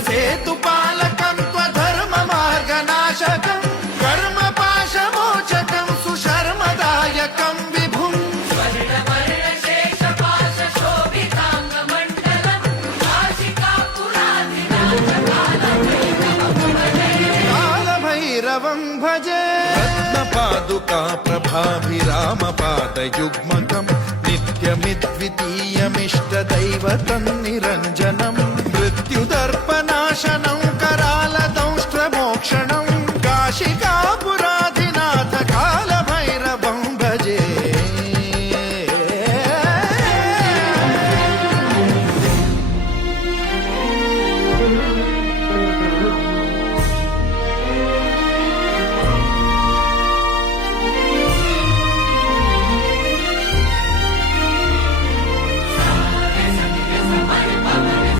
धर्मसेतुपालकं त्वधर्ममार्गनाशकं कर्मपाशमोचकं सुशर्मदायकं विभुम् कालभैरवं भजे रत्नपादुका प्रभाभिरामपादयुग्मकं नित्यमिद्वितीयमिष्टदैवतं निरञ्जनम्